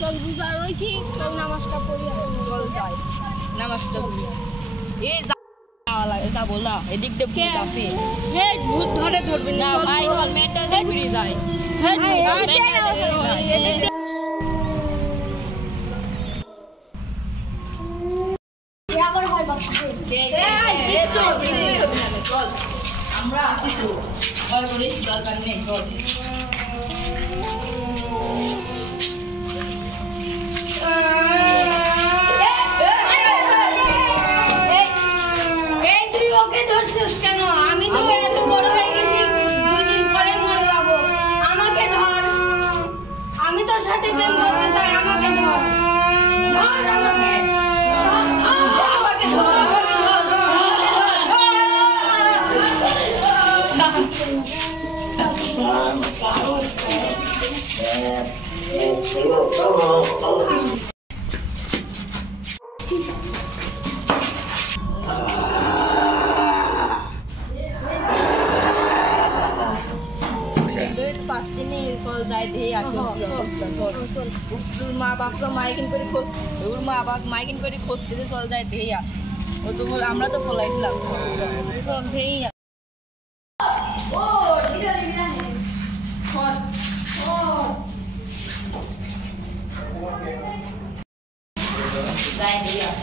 চল বুঝা রইছি চল নামাজটা পড়ি চল যাই নামাজটা পড়ি এ যা বলা এদিক দিয়ে ভূত আছে হে ভূত ধরবে না ভাই চল মেন্টাল দিয়ে ফিরে যাই চল আমরা আছি তো ভয় করিস দরকার নেই চল মা বাপ তো মাইকিং করে খোঁজ ওর মা বাপ মাইকিং করে খোঁজ পেতে চল যায় ধেয়ে আসে ও তো আমরা তো পলাইছিলাম যায় ধেয়ে আসে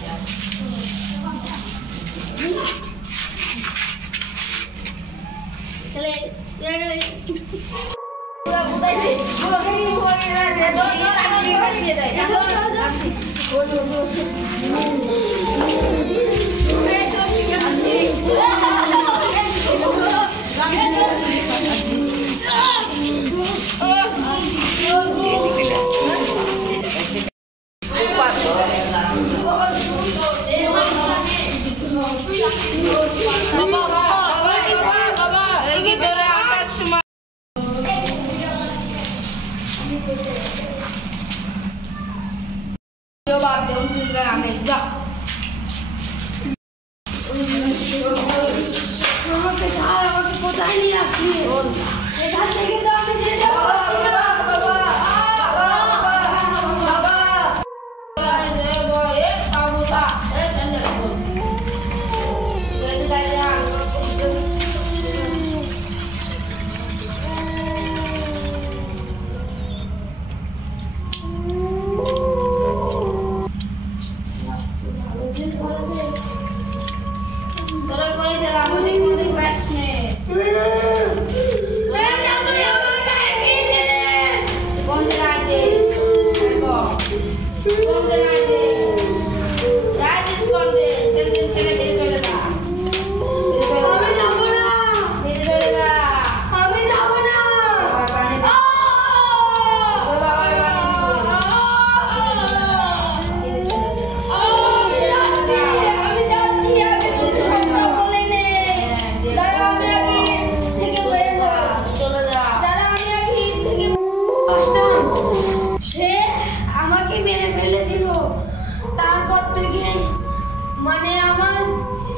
কোথায় নিয়ে আসলি এখান থেকে তো আমি যেতে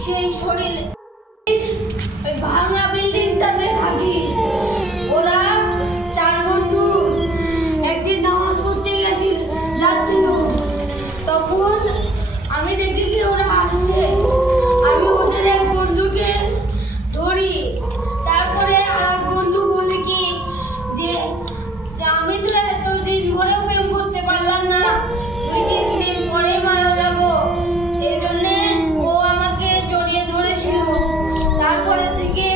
সেই শরীর ওই ভাঙা বিল্ডিংটাতে থাকি ওরা চার বন্ধু একদিন নামাজ পড়তে যাচ্ছিল তখন আমি দেখি কি ওরা আসছে আমি ওদের এক বন্ধুকে ধরি তারপরে আরেক বন্ধু বলে কি যে আমি তো এতদিন ধরেও প্রেম করতে পারলাম না 2-3 দিন পরে মারা যাবো এই জন্য ও আমাকে জড়িয়ে ধরেছিল তারপরে থেকে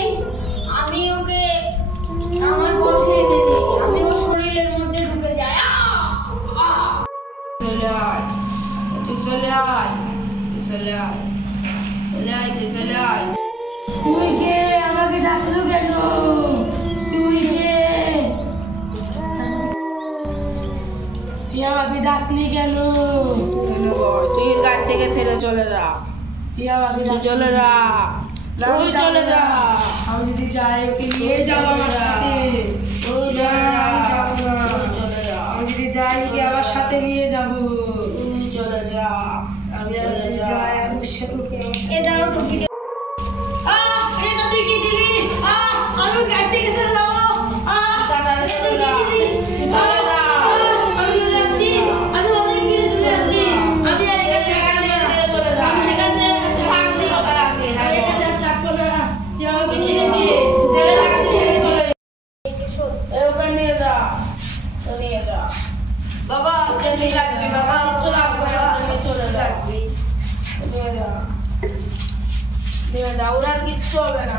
আমি ওকে আমার বসে এনে নিই আমি ওর শরীরের মধ্যে ঢুকে যাই চলে আয় চলে আয় চলে আয় চলে আয় চলে আয় তুই কে আমাকে ডাকলো কেন তুই কে তুই আমাকে ডাকলি কেন তুই গাছ থেকে ছেড়ে চলে যা তুই আমাকে চলে যা তুই চলে যা আমি যদি যাই ওকে নিয়ে যাবো আমার সাথে তুই চলে যা আমি যদি যাই ওকে আমার সাথে নিয়ে যাবো তুই চলে যা আমি চলে যাই আমি ওকে এ দাও তো ভিডিও এই তো তুই কি দিলি আমি গাছ থেকে ছেড়ে যাবো দাদা চলে যা আমি চলে যাচ্ছি তো নিয়ে যা বাবা কেমনি লাগবে বাবা চলে আসবে চলে লাগবে নিয়ে যা ওরা আর কিচ্ছু হবে না